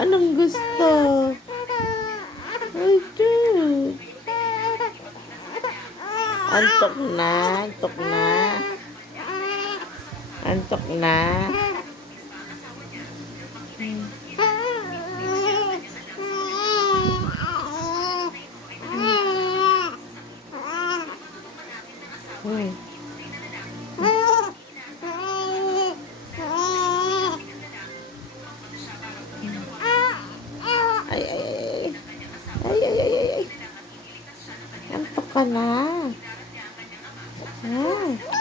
Anong gusto? Ay, dude. Antok na. Antok na. Antok na. Hmm. Ay, ay, ay. Ay, ay, ay, ay, ay. Antok ka na. Ah.